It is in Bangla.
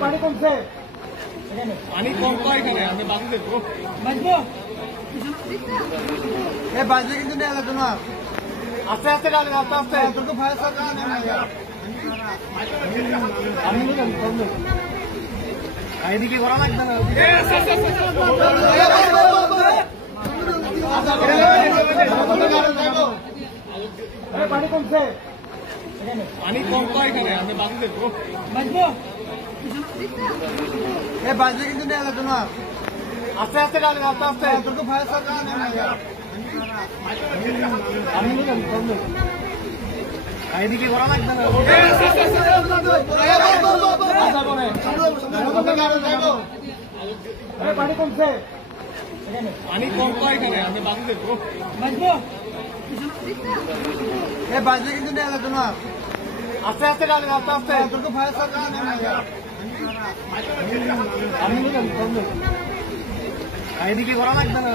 পানি কমছে, পানি কম তো এখানে আমি বাঁধি দেবো বাঁচবো বাজলে কিন্তু নেওয়া যেত না। আস্তে আস্তে ডালেন আস্তে আস্তে তোকে ফায়ার সার্ভিস এদিকে করা লাগবে না পানি কমছে, পানি কম তো এখানে আমি বাঁধি দেবো বাঁচবো বাজলে কিন্তু নেওয়া যেত না। আস্তে আস্তে ডালেন আস্তে আস্তে তোকে ফায়ার সার্ভিস এদিকে করা লাগবে না পানি কমছে, পানি কম তো এখানে আমি বাঁধি দেবো বাঁচবো বাজলে কিন্তু নেওয়া যেত না। আস্তে আস্তে ডালেন আস্তে আস্তে তোকে ফায়ার সার্ভিস এদিকে করা লাগবে না